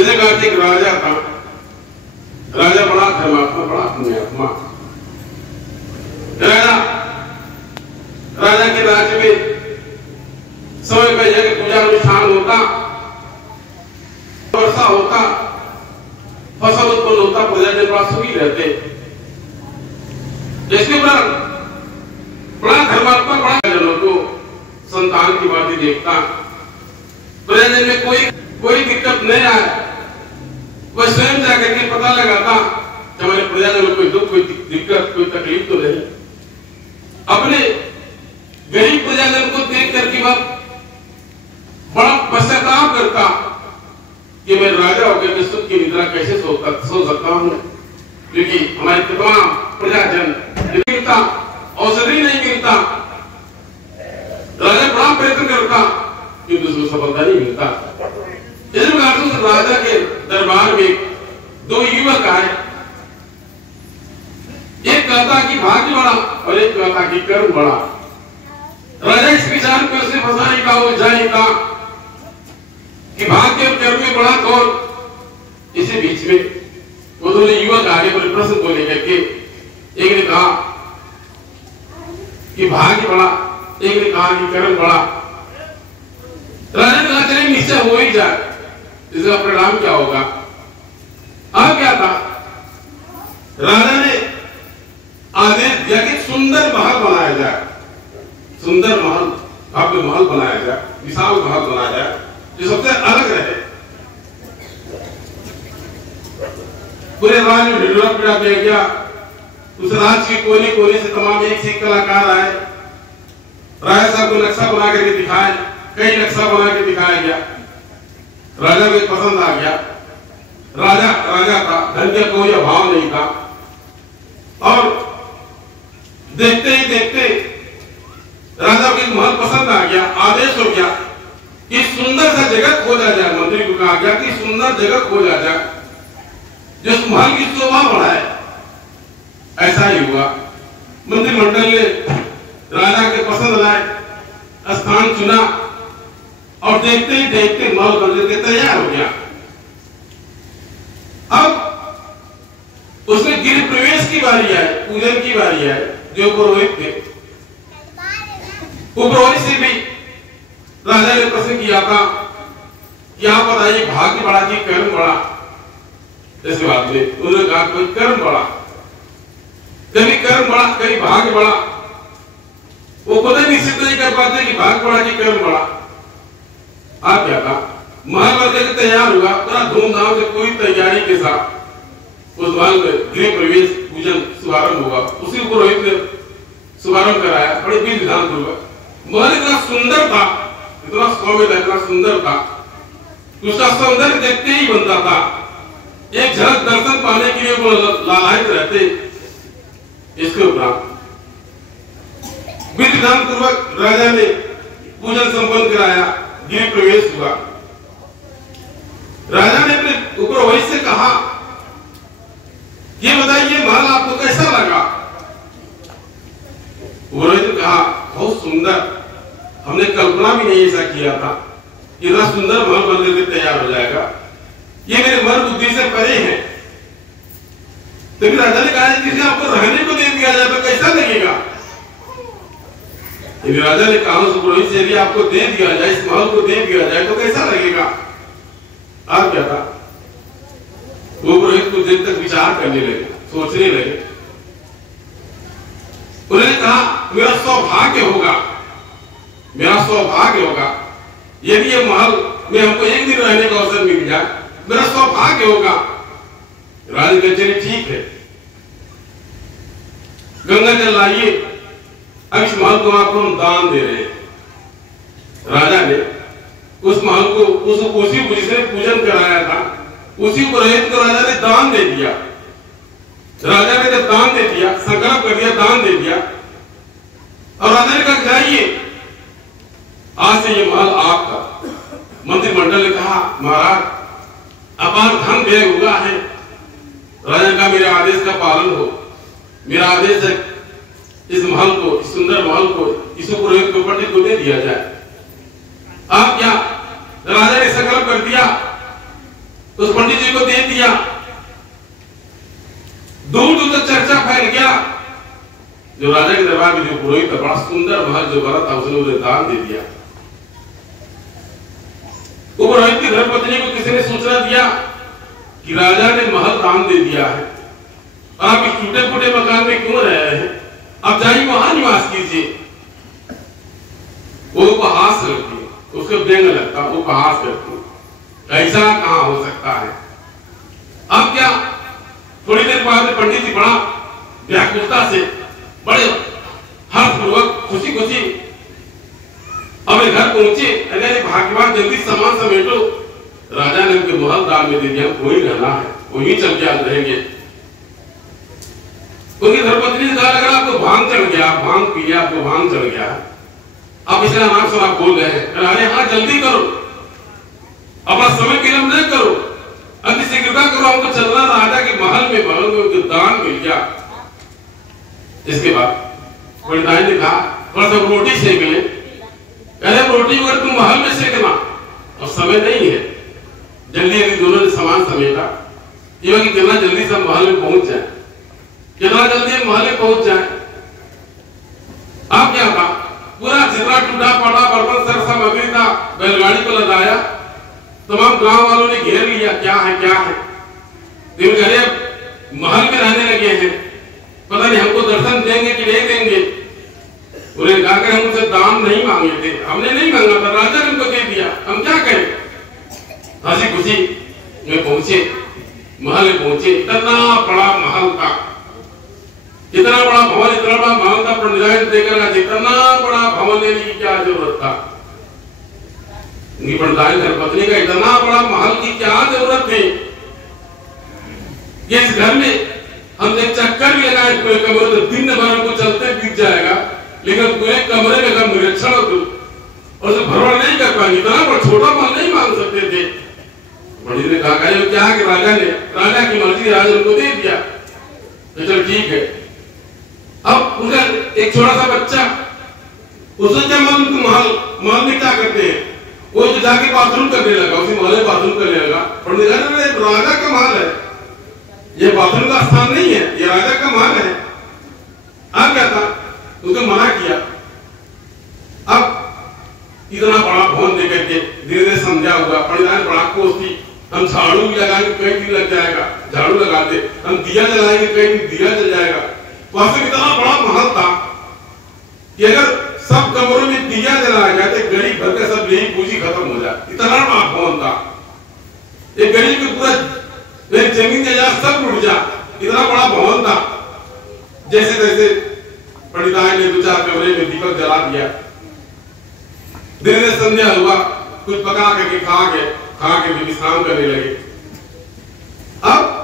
जैसे कहा एक राजा था, राजा बड़ा धर्मात्मा, बड़ा पुण्यात्मा। राजा के राज्य में समय पर जगह पूजा अनुष्ठान होता, वर्षा होता, फसल उत्पन्न होता, प्रजाजन बड़ा सुखी रहते। इसके बड़ा धर्मात्मा, बड़ा जनों को संतान की बातें देखता, प्रजाजन में कोई दिक्कत नहीं आए, वह स्वयं जाकर के पता लगाता कि हमारे प्रजाजन में कोई दुख, कोई दिक्कत, कोई तकलीफ तो नहीं। अपने गरीब प्रजाजन को देख करके वह बड़ा पश्चाताप करता कि मैं राजा होकर के सुख की निद्रा कैसे सो सकता हूं, क्योंकि हमारे तमाम प्रजाजन मिलता, औषधि नहीं मिलता। राजा बड़ा प्रयत्न करता किंतु उसको सफलता नहीं मिलता। इस प्रकार से राजा के दरबार में दो युवक आए, एक कहता कि भाग्य बड़ा और एक कहता कि कर्म बड़ा। राजा इस विचार को ऐसे फंसाने का, उलझाने का कि भाग्य और कर्म में बड़ा कौन। इसी बीच में वो दोनों युवक आगे बड़े प्रश्न को लेकर के, एक ने कहा कि भाग्य बड़ा, एक ने कहा कि कर्म बड़ा। राजा ने कहा चलिए निश्चय हो ही जाए, इसका परिणाम क्या होगा। अब क्या था, राजा ने आदेश दिया कि सुंदर महल बनाया जाए, सुंदर महल, भव्य महल बनाया जाए, विशाल महल बनाया जाए जो सबसे अलग रहे। पूरे राज्य में ढिंढोरा पीटा दिया गया। उस राज्य के कोने कोने से तमाम एक से कलाकार आए, राजा साहब को नक्शा बना करके दिखाए, कई नक्शा बना के दिखाया गया। राजा को पसंद आ गया। राजा का धन का कोई अभाव नहीं था और देखते ही देखते राजा को महल पसंद आ गया। आदेश हो गया कि सुंदर सा जगह खोजा जाए। मंत्री को कहा गया कि सुंदर जगह खोजा जाए जिस महल की शोभा बढ़ाए। ऐसा ही हुआ। मंत्रिमंडल ने राजा के पसंद लाए स्थान चुना और देखते ही देखते महल बन करके तैयार हो गया। अब उसमें गृह प्रवेश की बारी है, पूजन की बारी है। जो पुरोहित थे, पुरोहित से भी राजा ने प्रश्न किया था कि आप बताइए भाग्य बड़ा कि कर्म बड़ा। इस बात में उन्होंने कहा कोई कर्म बड़ा, कभी कर्म बड़ा, कभी भाग्य बड़ा। वो खुद ही निश्चित नहीं कर पाते कि भाग्य बड़ा कि कर्म बड़ा। आप क्या था, महल बन करके तैयार हुआ, बड़ा धूमधाम से पूरी तैयारी के साथ उस महल में गृह प्रवेश पूजन शुभारंभ हुआ। उसी पुरोहित ने शुभारंभ कराया बड़े विधि विधान पूर्वक। महल इतना सुंदर था, इतना सौम्य, इतना सुंदर था, उसका सौंदर्य देखते ही बनता था। एक झलक दर्शन पाने के लिए वो लालायित रहते। इसके उपरांत विधि विधान पूर्वक राजा ने पूजन संपन्न कराया, गृह प्रवेश हुआ। राजा ने अपने पुरोहित से कहा ये बताइए महल आपको कैसा लगा। पुरोहित ने कहा बहुत सुंदर, हमने कल्पना भी नहीं ऐसा किया था, इतना सुंदर महल बन करके तैयार हो जाएगा, ये मेरे मन बुद्धि से परे है। तो फिर राजा ने कहा किसी आपको रहने को दे दिया जाए तो कैसा लगेगा। यदि राजा ने कहा उस पुरोहित से यदि आपको दे दिया जाए, इस महल को दे दिया जाए तो कैसा लगेगा। आप क्या था, वो पुरोहित कुछ देर तक विचार करने लगे, सोचने लगे। उन्होंने कहा मेरा सौभाग्य होगा, मेरा सौभाग्य होगा यदि ये महल में हमको एक दिन रहने का अवसर मिल जाए, मेरा सौभाग्य होगा। राजा कहते चलिए ठीक है, गंगा जल लाइए, अब इस महल को आपको हम दान दे रहे हैं। राजा ने उस महल को उसी जिसने पूजन कराया था, उसी पुरोहित को राजा ने दान दे दिया। राजा ने जब दान दे दिया, संकल्प कर दिया, दान दे दिया, और राजा ने कहा जाइए आज से ये महल आपका। मंत्रिमंडल ने कहा महाराज अपार धन व्यय हुआ है। राजा का मेरे आदेश का पालन हो, मेरा आदेश है इस महल को, इस सुंदर महल को इस पुरोहित को, पंडित को दे दिया जाए। आप क्या, राजा ने संकल्प कर दिया, उस पंडित जी को दे दिया। दूर दूर तक चर्चा फैल गया। जो राजा के दरबार में जो पुरोहित था, बड़ा सुंदर महल जो बना था, उसने उन्हें दान दे दिया। वो पुरोहित की धर्मपत्नी को किसी ने सूचना दिया कि राजा ने महल दान दे दिया है, आप इस टूटे फूटे मकान में क्यों रह रहे हैं, आप जाइए वहां निवास कीजिए। वो उपहास करती है, उसको व्यंग लगता, उपहास करती है, ऐसा कहां हो सकता है। अब क्या, थोड़ी देर बाद पंडित जी बड़ा व्याकुलता से, बड़े हर्षपूर्वक, खुशी खुशी अपने घर पहुंचे। अरे भाग्यवान, जल्दी सामान समेटो, राजा ने उनके महल दान में दे दिया, कोई रहना है, वही चल के आज रहेंगे। उनकी धर्मपत्नी ने कहा, लगा आपको भांग चढ़ गया, भांग पिया, आपको भांग चढ़ गया, आप इसका नाम सुना बोल रहे हैं। अरे हाँ, जल्दी करो, अपना समय विलंब न करो, अति शीघ्रता करो, हमको चलना राजा के महल में उनको दान मिल गया। इसके बाद पंडिताई ने कहा, थोड़ा सा रोटी सेक ले। कहते रोटी अगर तुम महल में सेकना, और समय नहीं है, जल्दी जल्दी दोनों ने सामान समेटा, ये कि कितना जल्दी से महल में पहुंच जाए, कितना जल्दी महल में पहुंच जाए। अब क्या था, पूरा जितना टूटा पड़ा बर्तन सर सामग्री था बैलगाड़ी को लगाया, तमाम गांव वालों ने घेर लिया, क्या है क्या है। महल में रहने लगे हैं, पता नहीं हमको दर्शन देंगे कि नहीं देंगे। उन्हें कहा कि हम उनसे दान नहीं मांगे थे, हमने नहीं मांगा था, राजा ने उनको दे दिया, हम क्या करें। हंसी खुशी में पहुंचे, महल में पहुंचे। इतना बड़ा महल था, इतना बड़ा भवन, इतना बड़ा महल था। पंडित देखकर इतना बड़ा भवन लेने की क्या जरूरत था। पंडित धर्मपत्नी का इतना बड़ा महल की क्या जरूरत थी। इस घर में हम एक चक्कर भी लगाए पूरे कमरे में, दिन भर को चलते बीत जाएगा, लेकिन पूरे कमरे में अगर निरीक्षण हो और उसे भ्रमण नहीं कर पाएंगे, इतना बड़ा छोटा महल नहीं मांग सकते थे। पंडित ने कहा क्या कि राजा की मर्जी, राजा उनको दे दिया, तो चलो ठीक है। अब उनका एक छोटा सा बच्चा, उसने क्या महल में क्या करते हैं, वो जो जाके बाथरूम करने लगा, उसी महल में बाथरूम करने लगा। पंडित राजा का महल है, ये बाथरूम का स्थान नहीं है, ये राजा का महल है। अब क्या था, उसको मना किया। अब इतना बड़ा भवन देकर के धीरे धीरे समझा हुआ। पंडित बड़ा कोस थी, हम झाड़ू भी लगाएंगे कई दिन लग जाएगा, झाड़ू लगाते, हम दिया जलाएंगे कई दिन दिया जल जाएगा। वास्तव इतना बड़ा महल था कि अगर सब कमरों में दिया जलाया जाए तो गरीब भर का सब यही पूंजी खत्म हो जाए। इतना बड़ा भवन था, एक गरीब के पूरा जमीन जायदाद सब लुट जा, इतना बड़ा भवन था। जैसे तैसे पंडिताई ने 2-4 कमरे में दीपक जला दिया। दिन में संध्या हुआ, कुछ पका करके खा के भी विश्राम करने लगे। अब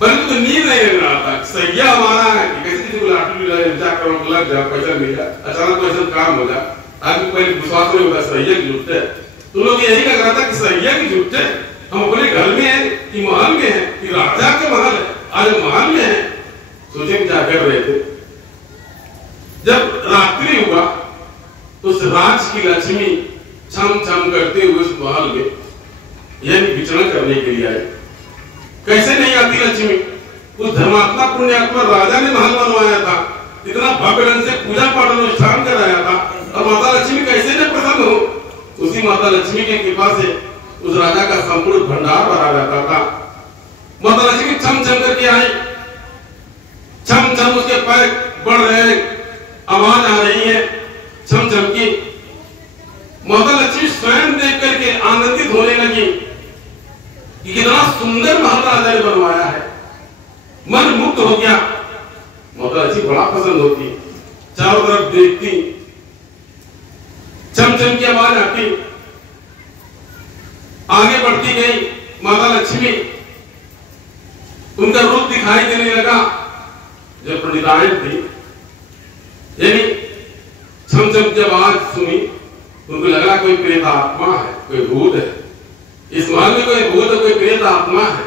परंतु तो नींद नहीं लग रहा था, सैया हमारा है कि कैसे किसी को लाटू लग जाए, पैसा मिल जाए, अचानक पैसा काम हो जाए। आदमी पहले विश्वास नहीं होता सैया की जुटते है, तो लोग यही लग रहा था कि सैया की जुटते हम अपने घर में हैं कि महल में हैं कि राजा का महल है। आज महल में है, सोचे क्या कर रहे थे। जब रात्रि हुआ तो उस राज की लक्ष्मी छम छम करते हुए उस महल में यानी विचरण करने के लिए आए। कैसे नहीं आती लक्ष्मी, उस धर्मात्मा पुण्यात्मा राजा ने महल बनवाया था, इतना भव्य ढंग से पूजा पाठ अनुष्ठान कराया था, और माता लक्ष्मी कैसे न प्रसन्न हो। उसी माता लक्ष्मी की कृपा से उस राजा का संपूर्ण भंडार भरा रहता था। माता लक्ष्मी छम छम करके आई, छम छम उसके पैर बढ़ रहे, आवाज आ रही है छम छम की। माता लक्ष्मी स्वयं देख करके आनंदित होने लगी कि कितना सुंदर महल राजा ने बनवाया है, मन मुक्त हो गया। माता लक्ष्मी बड़ा पसंद होती, चारों तरफ देखती, छम छम की आवाज आती, आगे बढ़ती गई माता लक्ष्मी, उनका रूप दिखाई देने लगा। जब पंडिताएं थी यानी छम छम की आवाज सुनी, उनको लगा कोई प्रेत आत्मा है, कोई भूत है, इस महल में कोई भूत, कोई प्रेत आत्मा है,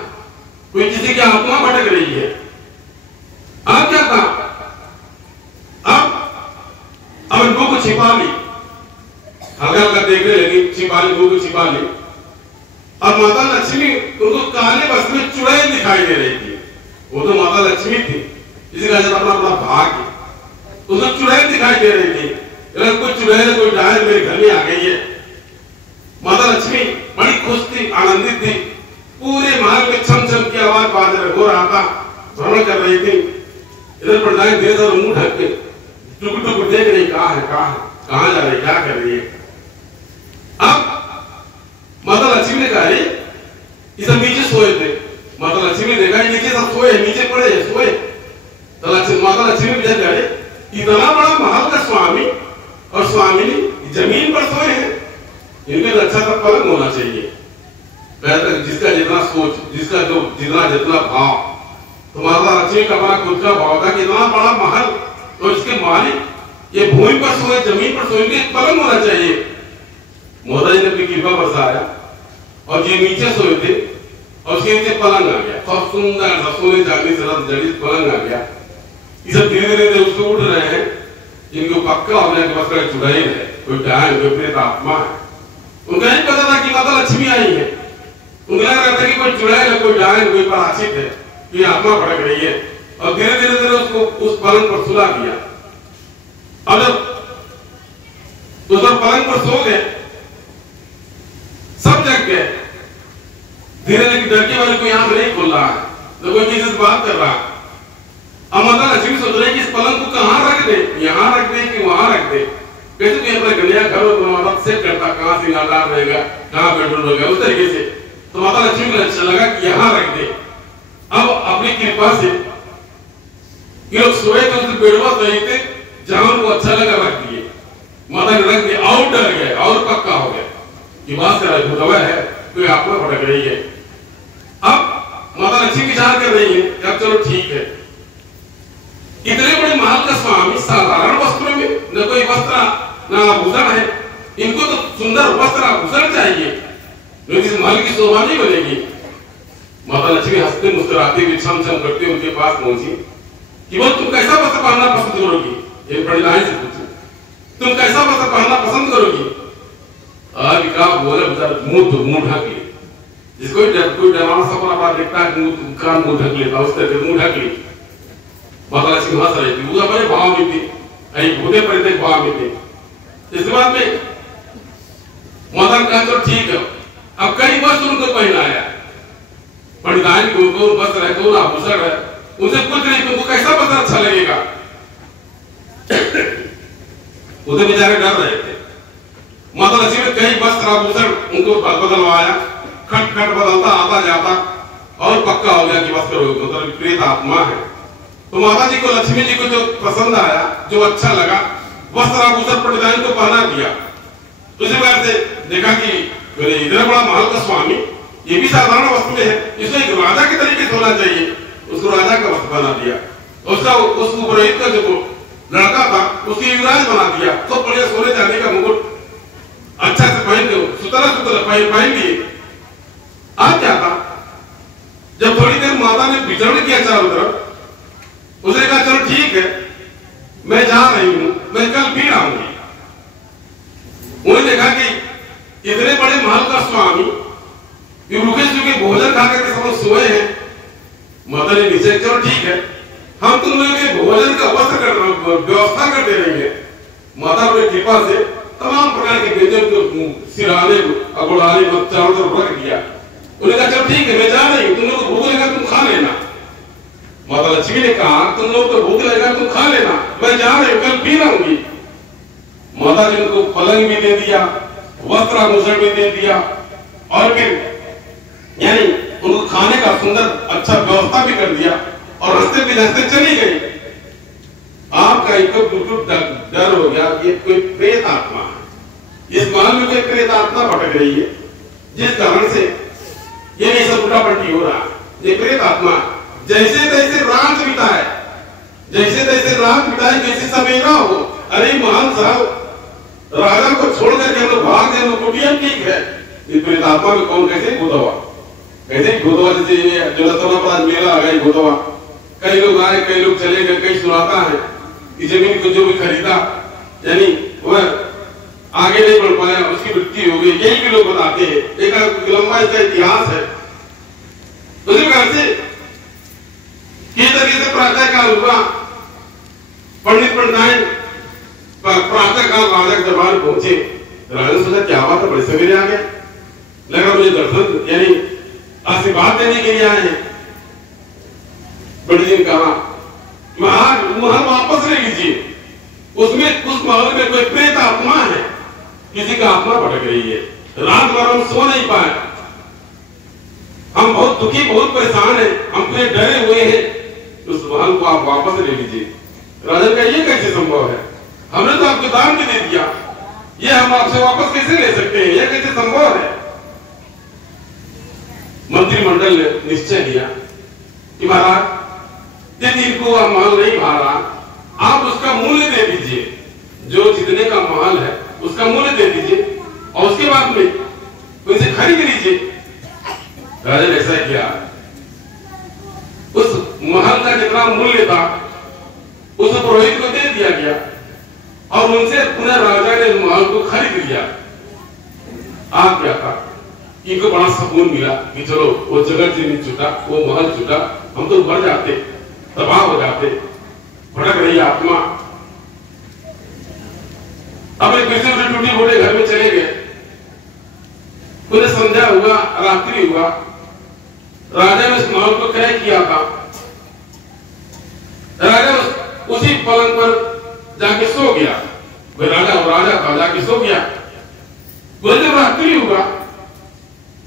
कोई किसी की आत्मा भटक रही है। अब क्या था, अब मुंह को छिपा ली, हल्का हल्का देखने लगी, छिपा ली, मुंह को छिपा ली। अब माता लक्ष्मी उनको काले वस्त्र में चुड़ैल दिखाई दे रही थी। वो तो माता लक्ष्मी थी, इसी का अपना अपना भाग्य, उसको चुड़ैल दिखाई दे रही थी। कोई चुड़ैल कोई डायन मेरे घर में आ गई है। माता लक्ष्मी बड़ी खुश थी, आनंदित थी। पूरे महल में छम छम की आवाज बाज हो रहा था, भ्रमण कर रही थी। इधर प्रधान धीरे धीरे मुंह ढक के टुक टुक देख रही, कहाँ जा रही, क्या कर रही है। अब माता लक्ष्मी ने कहा ये सब नीचे सोए थे। माता लक्ष्मी ने देखा नीचे सब सोए, नीचे पड़े सोए। तो माता लक्ष्मी भी जाए इतना बड़ा महल का स्वामी और स्वामिनी जमीन पर सोए हैं, इनके अच्छा सा पलंग होना चाहिए। जिसका जितना सोच, जिसका जो जितना भाव, तो माता लक्ष्मी का अपना खुद का भाव था कि इतना बड़ा महल तो इसके मालिक ये भूमि पर सोए, जमीन पर सोए, इनके पलंग होना चाहिए। मोदा जी ने अपनी कृपा बरसाया और ये नीचे सोए थे और उसके नीचे पलंग आ गया, सब सुंदर सा सोने चांदी से जड़ित पलंग आ गया। ये सब धीरे धीरे उसको उठ रहे हैं, इनको पक्का हो गया कि बस कोई चुड़ैल है, कोई डायन, कोई प्रेत आत्मा है। उनको नहीं पता था कि माता लक्ष्मी आई है। उनको लग रहा था कि कोई चुड़ैल है, कोई डायन, कोई पराचित है, ये आत्मा भड़क रही है। और धीरे धीरे धीरे उसको उस पलंग पर सुला दिया। अब जब उस पलंग पर सो गए, सब जग गए। धीरे धीरे डरके वाले कोई आंख नहीं खोल रहा है, तो कोई किसी से बात कर रहा है। अब माता लक्ष्मी सोच रहे कि इस पलंग को कहाँ रख दे, यहाँ रख दे कि वहां रख दे। कैसे कोई अपना गलिया घर सेट करता, कहाँ सिंगारदार रहेगा, कहाँ बेडरूम रहेगा, उस तरीके से। तो माता लक्ष्मी को अच्छा लगा कि यहाँ रख दे। अब अपनी कृपा से ये लोग सोए तो उस बेडवा सही थे, जहां उनको अच्छा लगा रख दिए। माता ने रख दिया और डर गए और पक्का हो गया कि बात से भूतवा है, कोई आत्मा भटक रही है। अब माता लक्ष्मी विचार कर रही है कि अब चलो ठीक है, इतने बड़े महल का स्वामी साधारण वस्त्रों में, न कोई वस्त्र न आभूषण है, इनको तो सुंदर वस्त्र आभूषण चाहिए, इस महल की शोभा नहीं बनेगी। माता लक्ष्मी हंसते मुस्कुराते हुए छम छम करते उनके पास पहुंची कि वो तुम कैसा वस्त्र पहनना पसंद करोगी, ये बड़ी लाइन से पूछी, तुम कैसा वस्त्र पहनना पसंद करोगी। अब क्या बोले मुंह ढक ले, जिसको कोई डरावना सपना बात देखता है मुंह ढक लेता, उस तरह मुंह ढक ली। माता लक्ष्मी हंस रही थी, वो बड़े भाव में थी, भूते परिते भाव में थे। इसके बाद में माता ने कहा चलो ठीक है, अब कई वस्त्र उनको पहनाया, पंडिताइन को उनको वस्त्र है, कौन आभूषण है, उनसे पूछ रही तुमको कैसा वस्त्र अच्छा लगेगा। उसे बेचारे डर रहे थे। माता लक्ष्मी ने कई वस्त्र आभूषण उनको बदलवाया, खट खट बदलता आता जाता और पक्का हो गया कि वस्त्र प्रेत आत्मा है। तो माता जी को, लक्ष्मी जी को जो पसंद आया, जो अच्छा लगा, वस्त्र आभूषण पंडिताइन को पहना दिया। दूसरी बार से देखा कि इतना बड़ा महल का स्वामी ये भी साधारण वस्त्र में है, इसको एक राजा के तरीके से होना चाहिए, उसको राजा का वस्त्र बना दिया। उसका उस पुरोहित का जो लड़का था उसकी युवराज बना दिया, तो बढ़िया सोने चांदी का मुकुट अच्छा से पहन के सुतरा पहन लिए। आज क्या था, जब थोड़ी देर माता ने विचरण किया चारों तरफ, उसने कहा चलो ठीक है, मैं जा रही हूं, मैं कल फिर आऊंगी। उन्होंने देखा कि इतने बड़े महल का स्वामी रुके चुके भोजन खा करके सब सोए हैं। माता ने नीचे चलो ठीक है, हम तुम लोगों के भोजन का व्यवस्था करते रहेंगे। माता अपनी कृपा से तमाम प्रकार के व्यंजन को सिराने अगुड़ाने चारों तरफ रख दिया। उन्होंने कहा चलो ठीक है, मैं जा रही हूँ, तुम लोग को भूख लगेगा तुम खा लेना। माता लक्ष्मी ने कहा तुम लोग को भूख लगेगा तुम खा लेना, मैं जा रही हूँ, कल फिर आऊंगी। माता जी उनको पलंग भी दे दिया, वस्त्र आभूषण भी दे दिया और फिर यानी उनको खाने का सुंदर अच्छा व्यवस्था भी कर दिया और रास्ते पे रास्ते चली गई। आपका एक बिल्कुल डर हो गया कि कोई प्रेत आत्मा है, इस महल में कोई प्रेत आत्मा भटक रही है, जिस कारण से ये नहीं सब उल्टा पलटी हो रहा है। ये प्रेत आत्मा जैसे तैसे रात बिताए, जैसे तैसे रात बिताए, जैसे सवेरा हो। अरे महान साहब, राजा को छोड़ करके हम लोग भाग गए, कुटिया ठीक है, इस प्रेत आत्मा में कौन कैसे भूतवा, कैसे भूतवा, जैसे जो पर मेला आ गई भूतवा, कई लोग आए कई लोग चले गए, कई सुनाता है कि जमीन को जो भी खरीदा यानी वह आगे नहीं बढ़ पाया, उसकी मृत्यु हो गई। यही भी लोग बताते हैं, एक लंबा इसका इतिहास है। उसी प्रकार से किस तरीके से प्रातः काल हुआ, पंडित पंडिताइन प्रातः काल राजा के दरबार पहुंचे। राजा ने सोचा क्या बात है, बड़े सवेरे आ गए, लगा मुझे दर्शन यानी आशीर्वाद देने के लिए आए हैं। पंडित जी ने कहा महाराज महल वापस ले लीजिए, उसमें उस महल में कोई प्रेत आत्मा है, किसी का आत्मा भटक रही है, रात भर हम सो नहीं पाए, हम बहुत दुखी बहुत परेशान हैं, हम पूरे डरे हुए हैं, उस महल को आप वापस ले लीजिए। राजा का ये कैसे संभव है, हमने तो आपको दान भी दे दिया, ये हम आपसे वापस कैसे ले सकते हैं, ये कैसे संभव है। मंत्रिमंडल ने निश्चय लिया कि महाराज इनको महल नहीं भा रहा, आप उसका मूल्य दे दीजिए, जो जितने का महल है उसका मूल्य दे दीजिए और उसके बाद में उनसे खरीद लीजिए। राजा ने ऐसा किया, उस महल का जितना मूल्य था उस पुरोहित को दे दिया गया और उनसे पुनः राजा ने महल को खरीद लिया। आप क्या था, इनको बड़ा सुकून मिला कि चलो वो जगत जी नहीं छूटा, वो महल छूटा, हम तो भर जाते, तबाह हो जाते, भटक रही आत्मा। अब एक फिर से टूटी फूटे घर में चले गए। उन्हें संध्या हुआ, रात्रि हुआ, राजा ने उस महल को क्रय किया था। राजा उसी पलंग पर जाके सो गया, वह राजा था, जाके सो गया। जब रात्रि हुआ,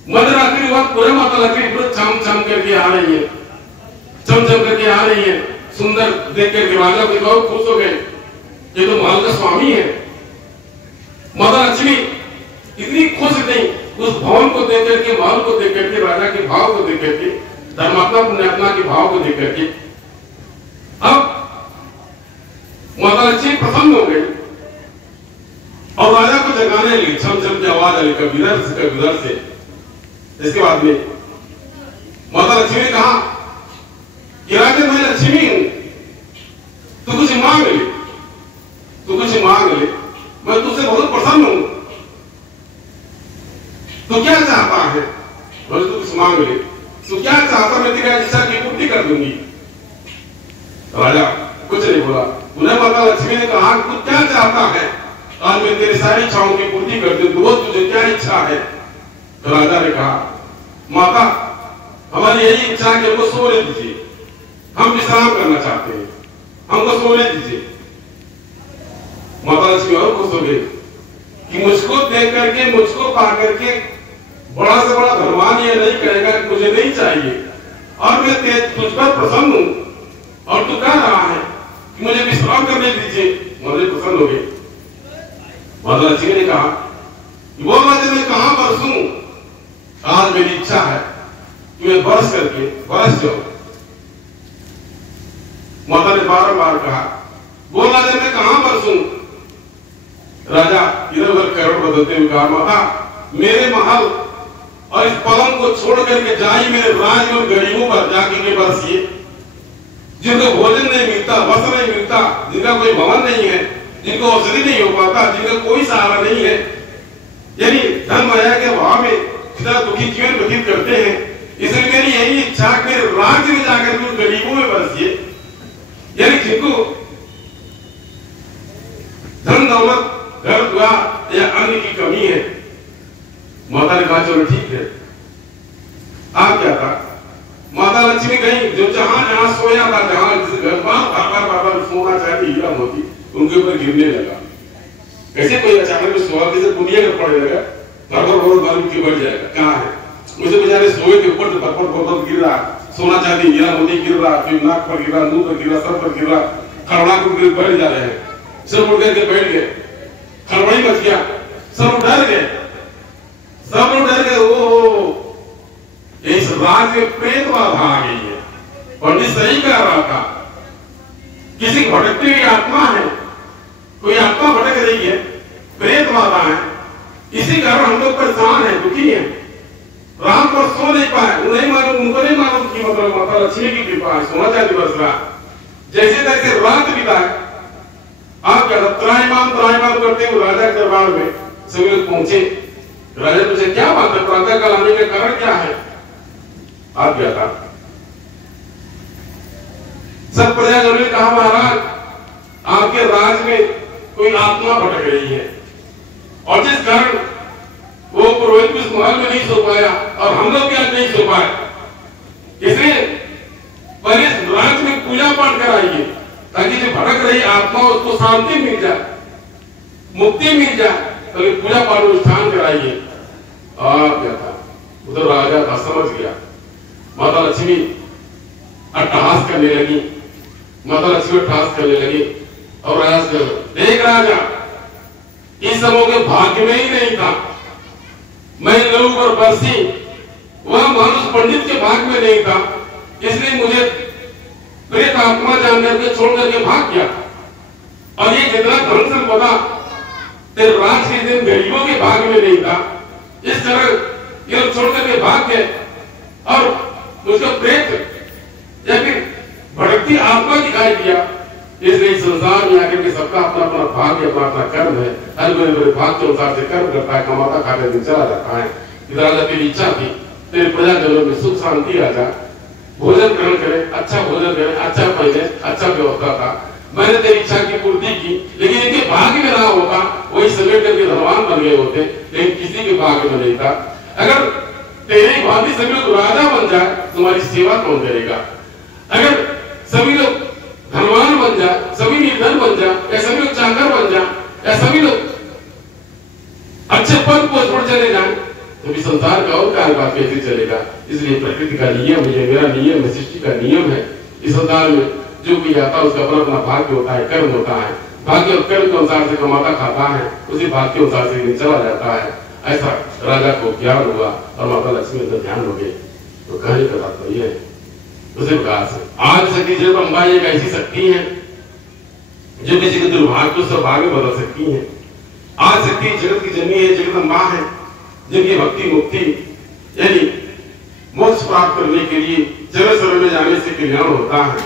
मध्यरात्रि हुआ, पूरे माता लकड़ी पूरे चम चम करके आ रही है, चमचम करके आ रही है, सुंदर देख करके राजा भी बहुत खुश हो गए, ये तो महल का स्वामी है। माता लक्ष्मी इतनी खुश नहीं, उस भवन को देख करके, महल को देख करके, राजा के भाव को देख करके, धर्मात्मा पुण्यात्मा के भाव को देख करके, अब माता लक्ष्मी प्रसन्न हो गई और राजा को जगाने लगी, छम छम की आवाज आई कभी इधर से कभी उधर से। इसके बाद में माता लक्ष्मी ने कहा कि राजा मैं लक्ष्मी हूं, तू कुछ मांग ले, तू कुछ मांग ले, मैं तुझसे बहुत प्रसन्न हूं, तू क्या चाहता है, बोले तू कुछ मांग ले, तू क्या चाहता, मैं तेरी इच्छा की पूर्ति कर दूंगी। राजा कुछ नहीं बोला। उन्हें माता लक्ष्मी ने कहा तू क्या चाहता है, आज मैं तेरी सारी इच्छाओं की पूर्ति कर दूं, तुझे क्या इच्छा है। तो राजा ने कहा माता हमारी यही इच्छा है कि हमको सोने दीजिए, हम विश्राम करना चाहते हैं, हमको सोने दीजिए। माता लक्ष्मी और खुश हो गई कि मुझको देख करके, मुझको पा करके बड़ा से बड़ा धनवान ये नहीं कहेगा कि मुझे नहीं चाहिए, और मैं तुझ पर प्रसन्न हूं और तू कह रहा है कि मुझे विश्राम करने दीजिए, मुझे प्रसन्न हो गई। माता लक्ष्मी ने कहा वो मैं कहां बरसूं, आज मेरी इच्छा है कि मैं बरस करके बरस जाऊं। माता ने बार-बार कहा बोल राजा मैं कहां बरसूं। राजा इधर उधर करवट बदलते हुए कहा माता मेरे महल और इस पलंग को छोड़ करके जाइए मेरे राज्य और गरीबों पर जाके के बरसिए, जिनको भोजन नहीं मिलता, वस्त्र नहीं मिलता, जिनका कोई भवन नहीं है, जिनको औषधि नहीं हो पाता, जिनका कोई सहारा नहीं है, यानी धन माया के भाव में इतना दुखी जीवन व्यतीत करते हैं, इसलिए मेरी यही इच्छा कि मेरे राज्य में जाकर उन गरीबों में बरसिए, यानी जिनको धन दौलत घर द्वार या अन्न की कमी है। माता ने कहा चलो ठीक है। आप क्या था, माता लक्ष्मी गई, जो जहां जहां सोया था, जहां जिस घर बार सोना चाहती हीरा मोती उनके ऊपर गिरने लगा। कैसे कोई अचानक सोया किसी दुनिया में पड़ जाएगा, के बढ़ जाएगा, कहाँ है मुझे बेचारे सोए के ऊपर पर्वत गिर रहा, सोना चांदी हीरा मोती गिर रहा, फिर नाक पर गिरा, मुंह पर गिरा, सर पर गिरा, खड़बड़ा कर बैठ जा रहे हैं, सब उठ करके बैठ गए, खड़बड़ी मच गया, सब डर गए, सब लोग डर गए। वो इस राज्य में प्रेत बाधा आ गई है। पंडित सही कह रहा था, किसी भटकती हुई आत्मा है, कोई आत्मा भटक रही है, प्रेत बाधा है, इसी कारण हम लोग परेशान हैं, दुखी हैं, रात पर सो नहीं पाए। उन्हें मालूम, उनको नहीं मालूम कि मतलब माता लक्ष्मी की कृपा है, सोना चांदी बरस रहा, जैसे तैसे रात बिताए, आप क्या त्राहिमाम करते हुए राजा के दरबार में सभी लोग पहुंचे। राजा पूछे क्या बात है, प्रातः काल आने का कारण क्या है? आप क्या था? सब प्रजाजनों ने कहा महाराज आपके राज में कोई आत्मा भटक रही है और जिस कारण वो पुरोहित भी उस महल में नहीं सो पाया और हम लोग भी आज नहीं सो पाए, इसलिए पहले राज में पूजा पाठ कराइए ताकि जो भटक रही आत्मा उसको शांति मिल जाए, मुक्ति मिल जाए, तो पूजा पाठ अनुष्ठान कराइए। आप क्या था? उधर राजा था, समझ गया। माता लक्ष्मी अट्टहास करने लगी, माता लक्ष्मी अट्टहास करने लगी और राजा से देख राजा इस समूह के भाग्य में ही नहीं था, मैं लोग और बरसी वह मानुष पंडित के भाग्य में नहीं था, इसलिए मुझे प्रेत आत्मा जान करके छोड़ करके भाग गया। और ये जितना धन संपदा तेरे राज के दिन गरीबों के भाग्य में नहीं था, इस तरह ये छोड़ करके भाग गए और उसका प्रेत या फिर भटकती आत्मा दिखाई दिया। इसलिए संसार में आकर के सबका अपना अपना भाग्य, अपना अपना कर्म है। हर कोई भाग्य के अनुसार से कर्म करता है, कमाता खाकर दिन चला जाता है। राजा तेरी इच्छा थी तेरे प्रजाजनों में सुख शांति आ जाए, भोजन ग्रहण करे, अच्छा भोजन करे, अच्छा पहने, अच्छा व्यवस्था था। मैंने तेरी इच्छा की पूर्ति की, लेकिन इनके भाग्य में रहा होता वही समेट करके धनवान बन गए होते, लेकिन किसी के भाग्य में नहीं था। अगर तेरी भांति सभी लोग राजा बन जाए तुम्हारी सेवा कौन करेगा? अगर सभी लोग धनवान बन जाए, सभी निर्धन बन जाए, या सभी लोग चाकर बन जाए, या सभी लोग अच्छे पद पोस्ट पर चले जाए, तो भी संसार का और कारोबार कैसे चलेगा? इसलिए प्रकृति का नियम है, मेरा नियम है, सृष्टि का नियम है। इस संसार में जो भी आता है उसका अपना अपना भाग्य होता है, कर्म होता है। भाग्य और कर्म के अनुसार से कमाता खाता है, उसी भाग्य के अनुसार से चला जाता है। ऐसा राजा को ज्ञान हुआ और माता लक्ष्मी का ध्यान हो गए। तो कहने का तात्पर्य है उसी प्रकार से आज शक्ति जगदम्बा एक ऐसी शक्ति है जो किसी के दुर्भाग्य को सौभाग्य बदल सकती है। आज शक्ति जगत की जननी है, जगदम्बा है, जिनकी भक्ति मुक्ति यानी मोक्ष प्राप्त करने के लिए जगत सर्व में जाने से कल्याण होता है।